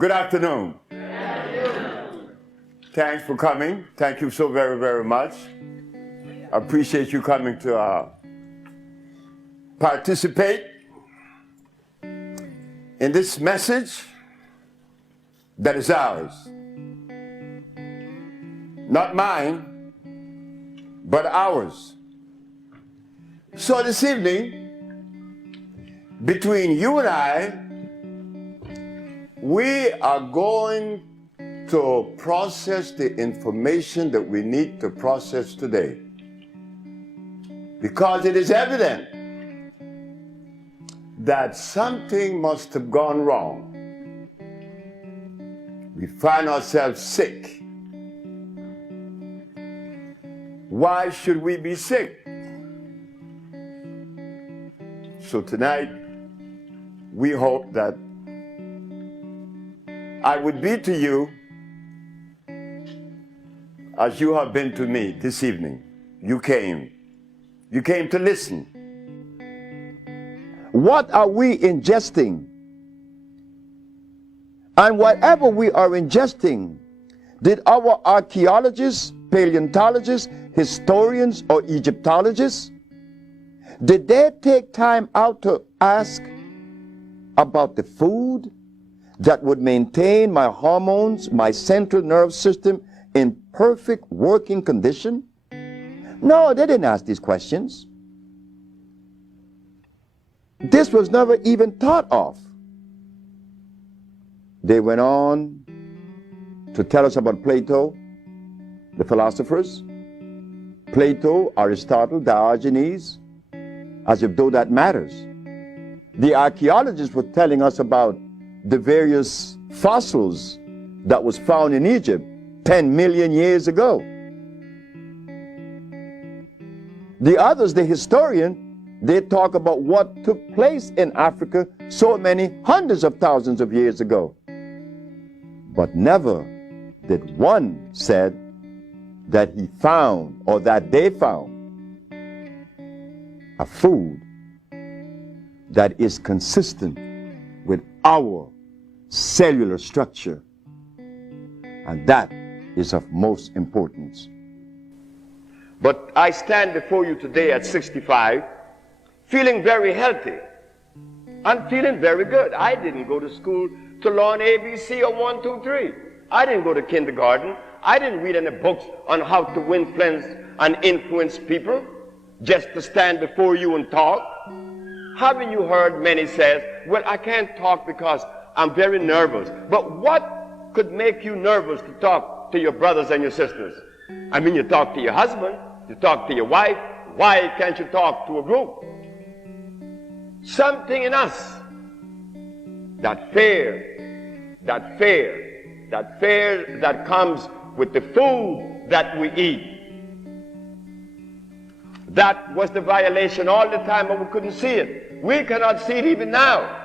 Good afternoon. Thanks for coming. Thank you so very, very much. I appreciate you coming to participate in this message that is ours. Not mine, but ours. So this evening, between you and I, we are going to process the information that we need to process today. Because it is evident that something must have gone wrong. We find ourselves sick. Why should we be sick? So tonight, we hope that I would be to you as you have been to me this evening. You came to listen. What are we ingesting? And whatever we are ingesting, did our archaeologists, paleontologists, historians, or Egyptologists, did they take time out to ask about the food that would maintain my hormones, my central nervous system in perfect working condition? No, they didn't ask these questions. This was never even thought of. They went on to tell us about Plato, the philosophers. Plato, Aristotle, Diogenes, as if though that matters. The archaeologists were telling us about the various fossils that was found in Egypt 10 million years ago. The others, the historian, they talk about what took place in Africa so many hundreds of thousands of years ago. But never did one said that he found or that they found a food that is consistent with our cellular structure, and that is of most importance. But I stand before you today at 65, feeling very healthy. I'm feeling very good. I didn't go to school to learn ABC or 1, 2, 3. I didn't go to kindergarten. I didn't read any books on how to win friends and influence people just to stand before you and talk. Haven't you heard many say, well, I can't talk because I'm very nervous. But what could make you nervous to talk to your brothers and your sisters? I mean, you talk to your husband, you talk to your wife. Why can't you talk to a group? Something in us, that fear that comes with the food that we eat. That was the violation all the time, but we couldn't see it. We cannot see it even now.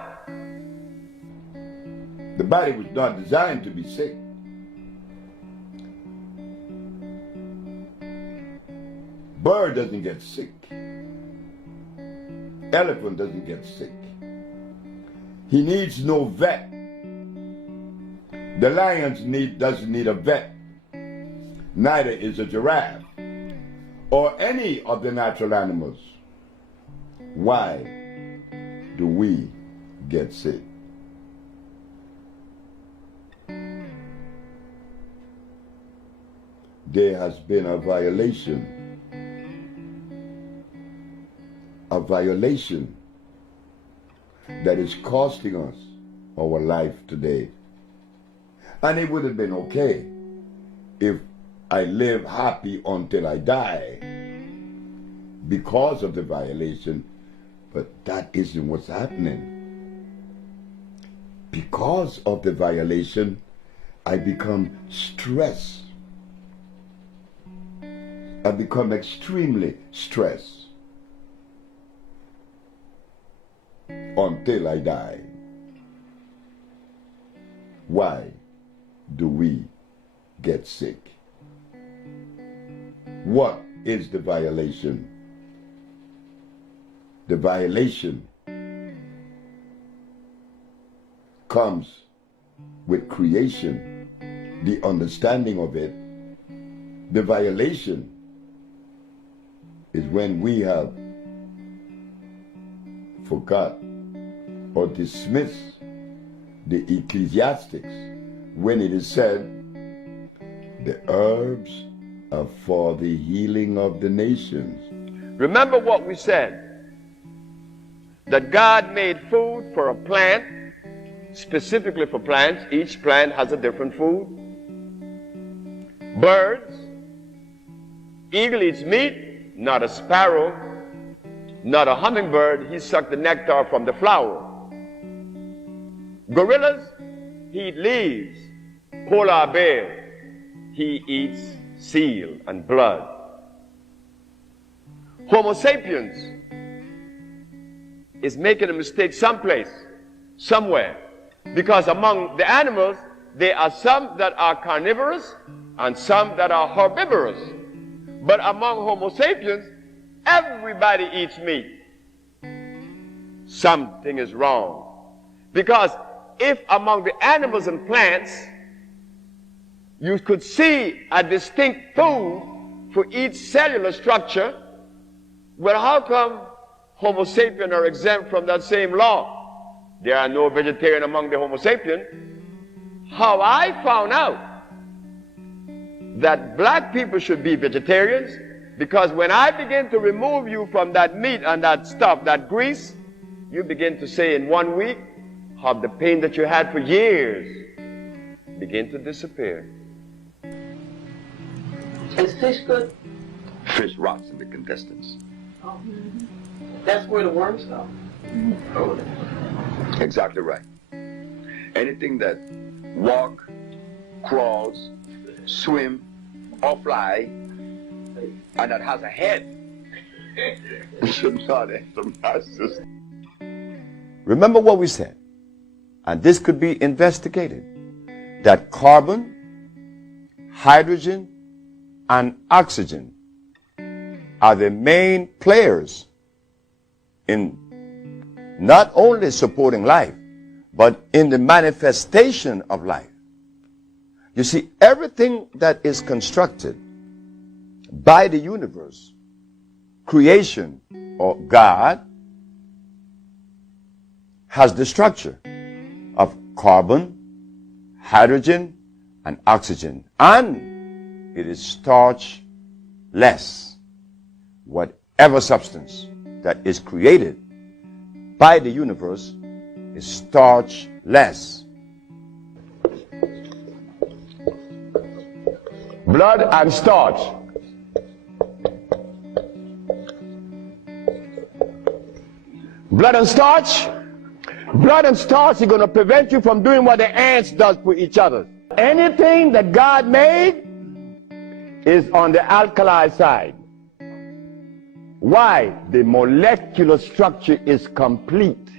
The body was not designed to be sick. Bird doesn't get sick. Elephant doesn't get sick. He needs no vet. The lion doesn't need a vet. Neither is a giraffe or any of the natural animals. Why do we get sick? There has been a violation that is costing us our life today. And it would have been okay if I live happy until I die because of the violation, but that isn't what's happening. Because of the violation, I become stressed. I become extremely stressed until I die. Why do we get sick? What is the violation? The violation comes with creation, the understanding of it. The violation is when we have forgot or dismissed the ecclesiastics when it is said, the herbs are for the healing of the nations. Remember what we said, that God made food for a plant, specifically for plants. Each plant has a different food. Birds, eagle eats meat, not a sparrow, not a hummingbird. He sucked the nectar from the flower. Gorillas, he eat leaves. Polar bear, he eats seal and blood. Homo sapiens is making a mistake someplace, somewhere, because among the animals, there are some that are carnivorous and some that are herbivorous. But among Homo sapiens, everybody eats meat. Something is wrong. Because if among the animals and plants, you could see a distinct food for each cellular structure, well, how come Homo sapiens are exempt from that same law? There are no vegetarian among the Homo sapiens. How I found out that black people should be vegetarians, because when I begin to remove you from that meat and that stuff, that grease, you begin to say in 1 week, how the pain that you had for years begin to disappear. Is fish good? Fish rots in the intestines. Oh. That's where the worms go. Oh, exactly right. Anything that walk, crawls, swim, or fly, and that has a head should not enter my system. Remember what we said, and this could be investigated, that carbon, hydrogen, and oxygen are the main players in not only supporting life, but in the manifestation of life. You see, everything that is constructed by the universe, creation, or God, has the structure of carbon, hydrogen, and oxygen. And it is starch-less. Whatever substance that is created by the universe is starch-less. Blood and starch. Blood and starch. Blood and starch is going to prevent you from doing what the ants does for each other. Anything that God made is on the alkali side. Why? The molecular structure is complete.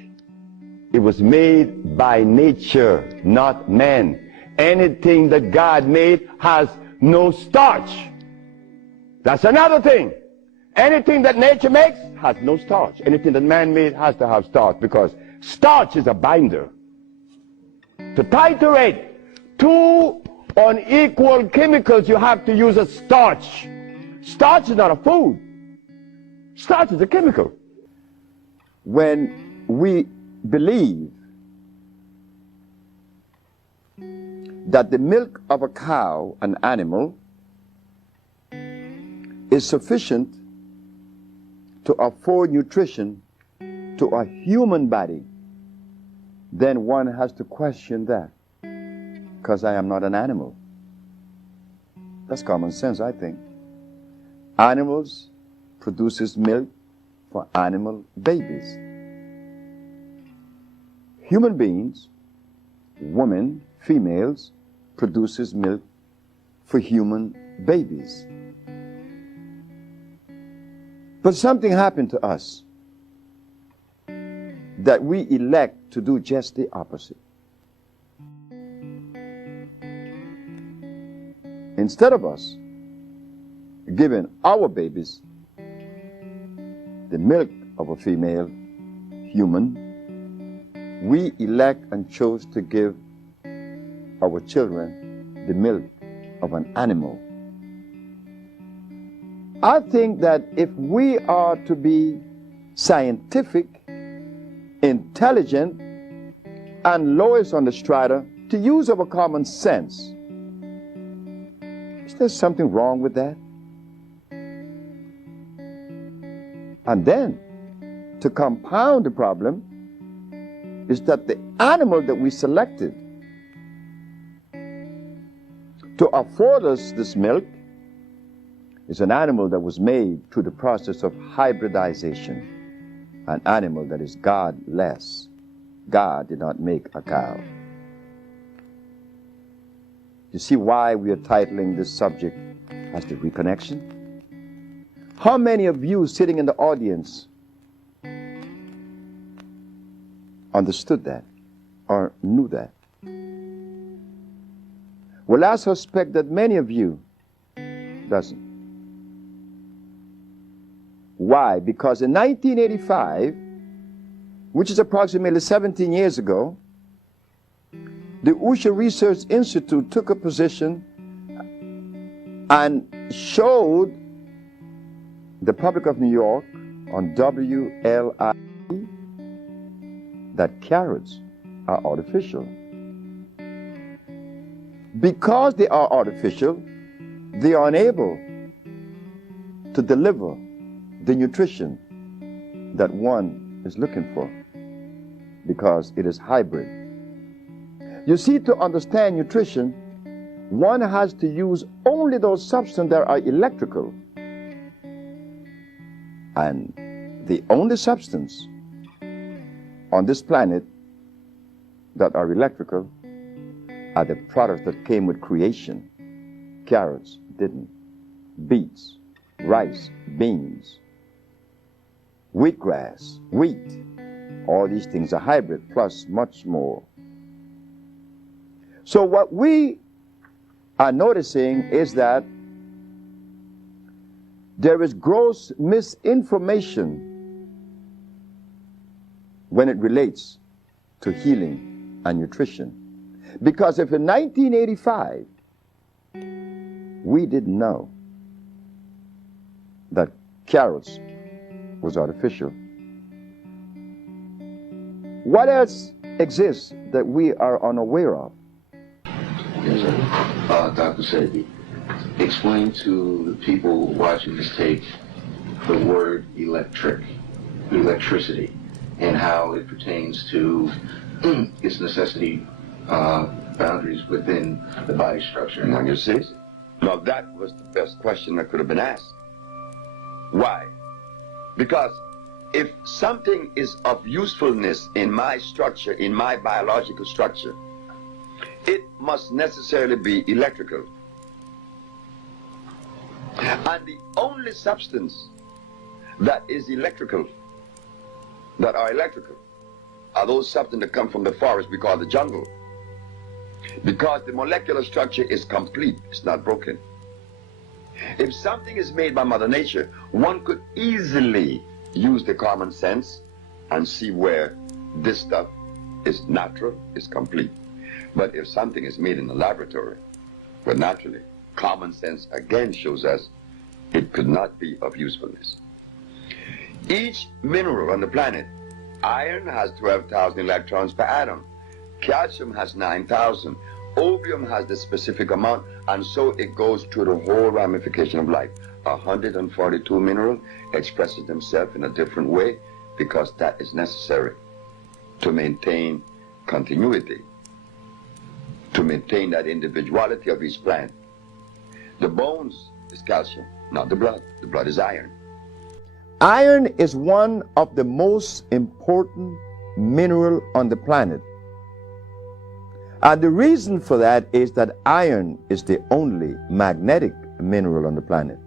It was made by nature, not man. Anything that God made has no starch. That's another thing. Anything that nature makes has no starch. Anything that man made has to have starch, because starch is a binder. To titrate two unequal chemicals, you have to use a starch. Starch is not a food. Starch is a chemical. When we believe that the milk of a cow, an animal, is sufficient to afford nutrition to a human body, then one has to question that, because I am not an animal. That's common sense, I think. Animals produces milk for animal babies. Human beings, women, females, produces milk for human babies. But something happened to us that we elect to do just the opposite. Instead of us giving our babies the milk of a female human, we elect and chose to give our children the milk of an animal. I think that if we are to be scientific, intelligent, and lowest on the strata, to use our common sense, is there something wrong with that? And then, to compound the problem, is that the animal that we selected to afford us this milk is an animal that was made through the process of hybridization, an animal that is godless. God did not make a cow. You see why we are titling this subject as the reconnection? How many of you sitting in the audience understood that or knew that? Well, I suspect that many of you doesn't. Why? Because in 1985, which is approximately 17 years ago, the Usha Research Institute took a position and showed the public of New York on WLI that carrots are artificial. Because they are artificial, they are unable to deliver the nutrition that one is looking for, because it is hybrid. You see, to understand nutrition, one has to use only those substances that are electrical. And the only substance on this planet that are electrical are the products that came with creation. Carrots didn't. Beets, rice, beans, wheatgrass, wheat. All these things are hybrid, plus much more. So what we are noticing is that there is gross misinformation when it relates to healing and nutrition. Because if in 1985 we didn't know that carrots was artificial, what else exists that we are unaware of? Yes, sir. Dr. Sebi, explain to the people watching this tape the word electricity, and how it pertains to its necessity boundaries within the body structure. Now, you see? Now, that was the best question that could have been asked. Why? Because if something is of usefulness in my structure, in my biological structure, it must necessarily be electrical. And the only substance that is electrical, that are electrical, are those substances that come from the forest we call the jungle. Because the molecular structure is complete, it's not broken. If something is made by Mother Nature, one could easily use the common sense and see where this stuff is natural, is complete. But if something is made in the laboratory, well, naturally, common sense again shows us it could not be of usefulness. Each mineral on the planet, iron has 12,000 electrons per atom, calcium has 9,000, opium has the specific amount, and so it goes through the whole ramification of life. 142 minerals expresses themselves in a different way because that is necessary to maintain continuity, to maintain that individuality of each plant. The bones is calcium, not the blood. The blood is iron. Iron is one of the most important mineral on the planet. And the reason for that is that iron is the only magnetic mineral on the planet.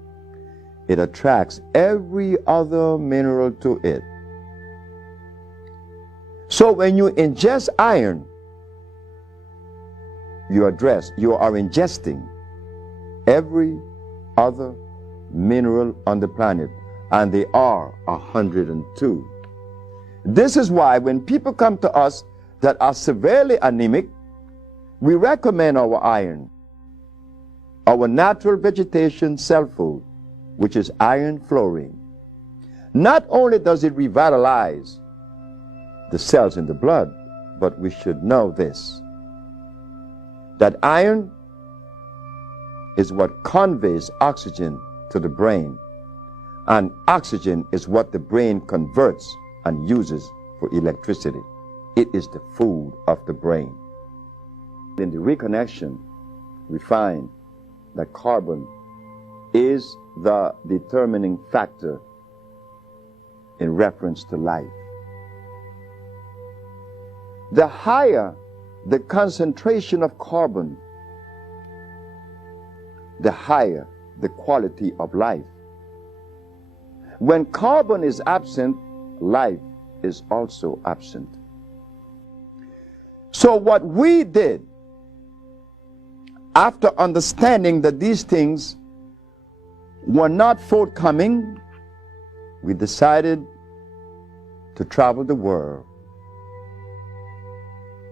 It attracts every other mineral to it. So when you ingest iron, you are ingesting every other mineral on the planet, and they are 102. This is why when people come to us that are severely anemic, We recommend our iron, our natural vegetation cell food, which is iron fluorine. Not only does it revitalize the cells in the blood, but we should know this, that iron is what conveys oxygen to the brain, and oxygen is what the brain converts and uses for electricity. It is the food of the brain. In the reconnection, we find that carbon is the determining factor in reference to life. The higher the concentration of carbon, the higher the quality of life. When carbon is absent, life is also absent. So what we did, after understanding that these things were not forthcoming, we decided to travel the world,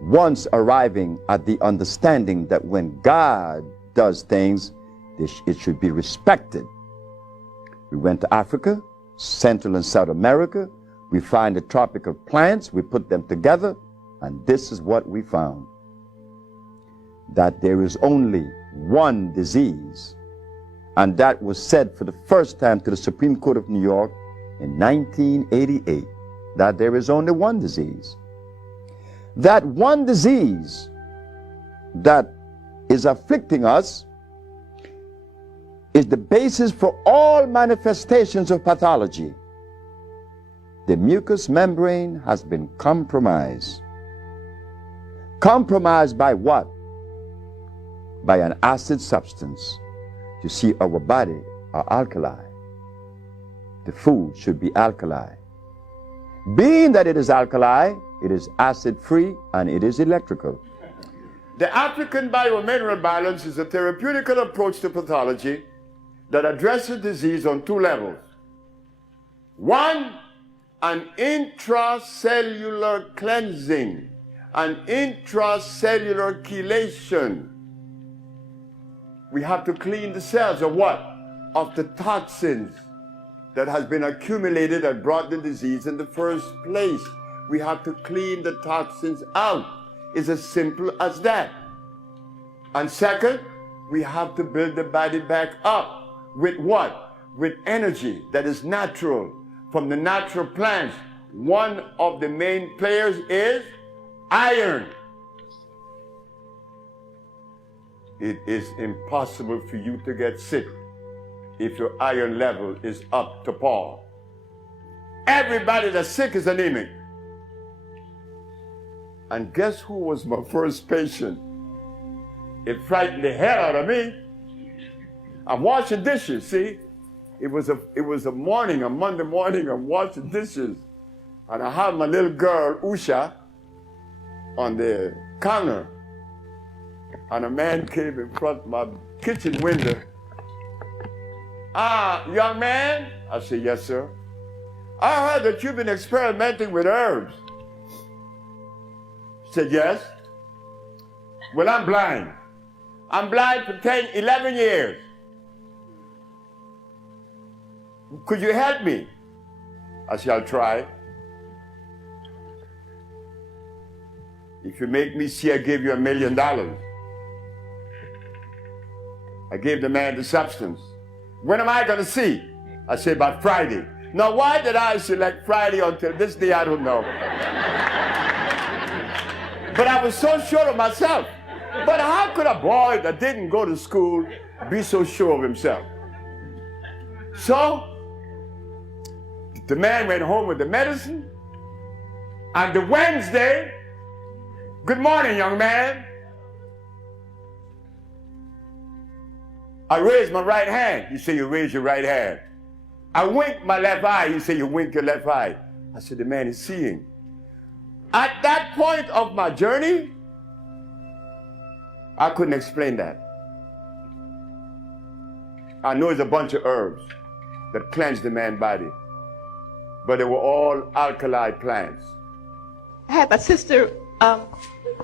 once arriving at the understanding that when God does things, it should be respected. We went to Africa, Central and South America. We find the tropical plants, we put them together, and this is what we found: that there is only one disease. And that was said for the first time to the Supreme Court of New York in 1988, that there is only one disease. That one disease that is afflicting us is the basis for all manifestations of pathology. The mucous membrane has been compromised. Compromised by what? By an acid substance. You see, our body are alkali. The food should be alkali. Being that it is alkali, it is acid-free and it is electrical. The African biomineral balance is a therapeutical approach to pathology that addresses disease on two levels. One, an intracellular cleansing, an intracellular chelation. We have to clean the cells of what? Of the toxins that has been accumulated and brought the disease in the first place. We have to clean the toxins out. It's as simple as that. And second, we have to build the body back up. With what? With energy that is natural from the natural plants. One of the main players is iron. It is impossible for you to get sick if your iron level is up to par. Everybody that's sick is anemic. And guess who was my first patient? It frightened the hell out of me. I'm washing dishes, see? It was a morning, a Monday morning, I'm washing dishes. And I had my little girl, Usha, on the counter. And a man came in front of my kitchen window. Young man? I said, yes, sir. I heard that you've been experimenting with herbs. He said, yes. Well, I'm blind. I'm blind for 11 years. Could you help me? I said, I'll try. If you make me see, I give you $1 million. I gave the man the substance. When am I going to see? I said, about Friday. Now, why did I select Friday until this day? I don't know. But I was so sure of myself. But how could a boy that didn't go to school be so sure of himself? So, the man went home with the medicine. And the Wednesday, good morning, young man. I raised my right hand. You say you raise your right hand. I winked my left eye. You say you wink your left eye. I said, the man is seeing. At that point of my journey, I couldn't explain that. I know it's a bunch of herbs that cleanse the man's body, but they were all alkali plants. I have a sister,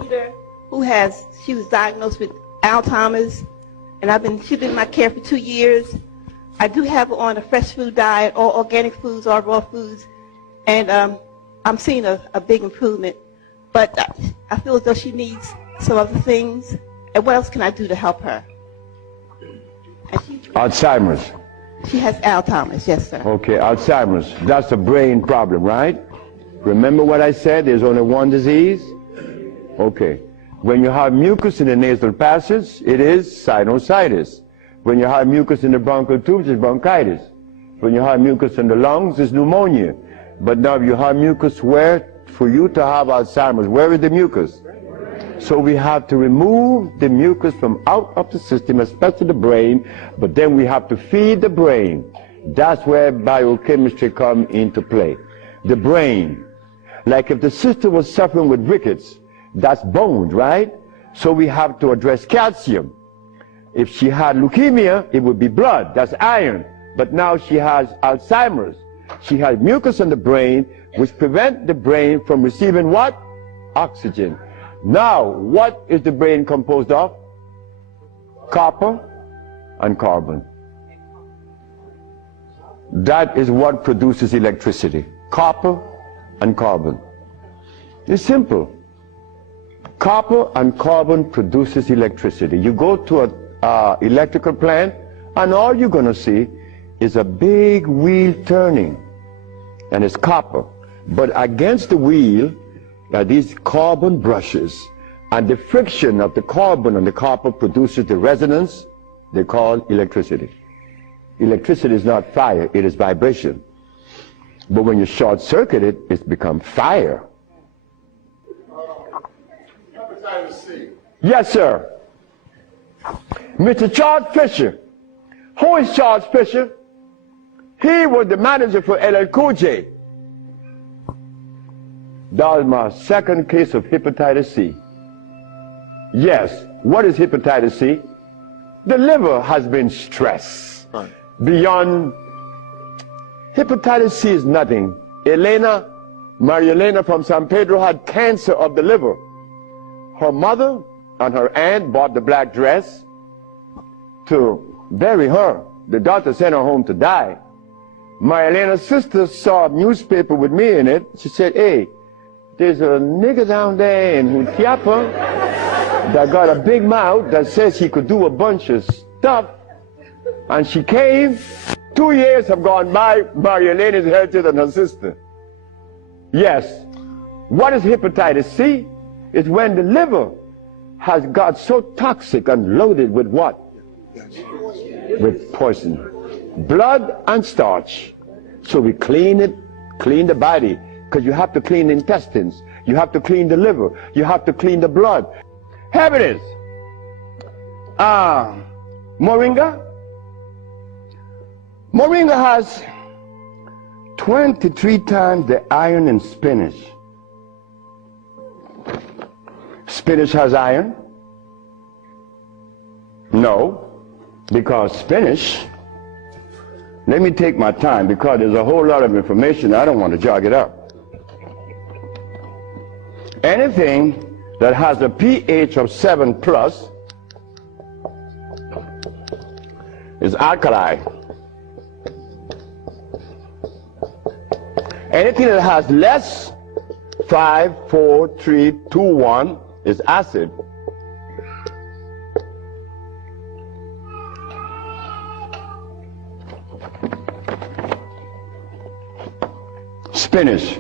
Peter, she was diagnosed with Alzheimer's, and she's been in my care for 2 years. I do have her on a fresh food diet, or organic foods, or raw foods, and I'm seeing a big improvement. But I feel as though she needs some other things. And what else can I do to help her? Alzheimer's. She has Alzheimer's, yes, sir. Okay, Alzheimer's. That's a brain problem, right? Remember what I said? There's only one disease? Okay. When you have mucus in the nasal passage, it is sinusitis. When you have mucus in the bronchial tubes, it's bronchitis. When you have mucus in the lungs, it's pneumonia. But now you have mucus where? For you to have Alzheimer's, where is the mucus? So we have to remove the mucus from out of the system, especially the brain, but then we have to feed the brain. That's where biochemistry comes into play. The brain. Like if the sister was suffering with rickets, that's bones, right? So we have to address calcium. If she had leukemia, it would be blood, that's iron. But now she has Alzheimer's. She has mucus in the brain, which prevent the brain from receiving what? Oxygen. Now, what is the brain composed of? Copper and carbon. That is what produces electricity. Copper and carbon. It's simple. Copper and carbon produces electricity. You go to an electrical plant, and all you're going to see is a big wheel turning, and it's copper. But against the wheel are these carbon brushes, and the friction of the carbon and the copper produces the resonance they call electricity. Electricity is not fire, it is vibration. But when you short circuit it, it's become fire. Yes, sir. Mr. Charles Fisher. Who is Charles Fisher? He was the manager for LL Cool J. That was my second case of hepatitis C. Yes, what is hepatitis C? The liver has been stressed beyond. Hepatitis C is nothing. Maria Elena from San Pedro had cancer of the liver. Her mother and her aunt bought the black dress to bury her. The doctor sent her home to die. Maria Elena's sister saw a newspaper with me in it. She said, hey, there's a nigger down there in Jutiapa that got a big mouth that says he could do a bunch of stuff. And she came. 2 years have gone by. Maria Elena is healthier than her sister. Yes. What is hepatitis C? It's when the liver has got so toxic and loaded with what? With poison. Blood and starch. So we clean it, clean the body, because you have to clean the intestines. You have to clean the liver. You have to clean the blood. Here it is. Moringa. Moringa has 23 times the iron in spinach. Spinach has iron? No, because spinach, let me take my time because there's a whole lot of information. I don't want to jog it up. Anything that has a pH of 7 plus is alkali. Anything that has less 5, 4, 3, 2, 1 is acid. Spinach.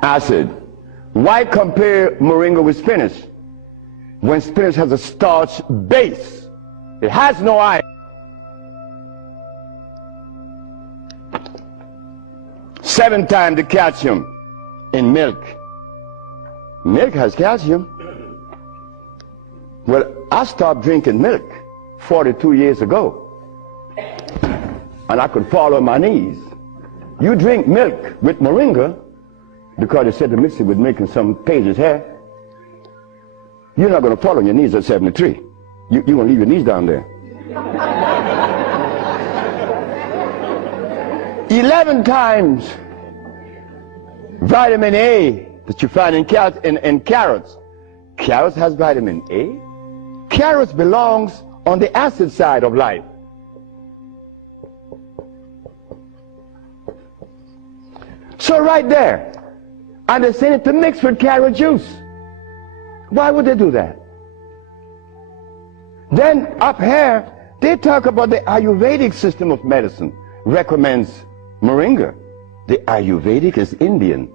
Acid. Why compare moringa with spinach? When spinach has a starch base, it has no iron. 7 times the calcium in milk. Milk has calcium. Well, I stopped drinking milk 42 years ago, and I could fall on my knees. You drink milk with moringa, because they said to mix it with milk and some pages here, you're not going to fall on your knees at 73. You're going to leave your knees down there. 11 times vitamin A that you find in carrots. Carrots has vitamin A. Carrots belongs on the acid side of life. So right there, and they send it to mix with carrot juice. Why would they do that? Then up here, they talk about the Ayurvedic system of medicine recommends moringa. The Ayurvedic is Indian.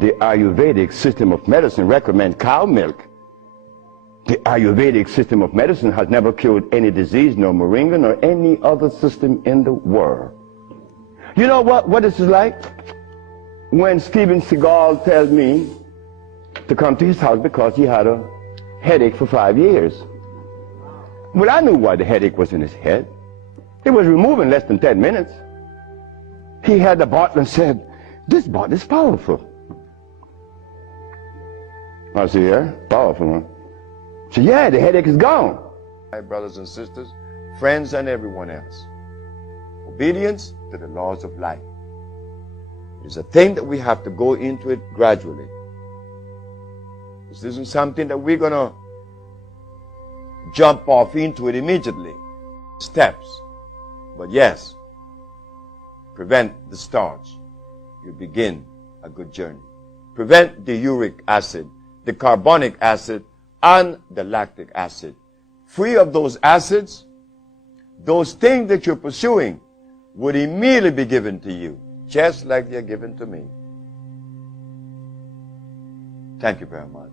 The Ayurvedic system of medicine recommends cow milk. The Ayurvedic system of medicine has never cured any disease, nor moringa, nor any other system in the world. You know what this is like? When Steven Seagal tells me to come to his house because he had a headache for 5 years. Well, I knew why the headache was in his head. It was removed in less than 10 minutes. He had the bottle and said, "This bottle is powerful." I said, "Yeah, powerful, huh?" He said, "Yeah, the headache is gone." My brothers and sisters, friends and everyone else, obedience to the laws of life is a thing that we have to go into it gradually. This isn't something that we're going to jump off into it immediately. Steps. But yes, prevent the starch. You begin a good journey. Prevent the uric acid, the carbonic acid, and the lactic acid. Free of those acids, those things that you're pursuing would immediately be given to you, just like they're given to me. Thank you very much.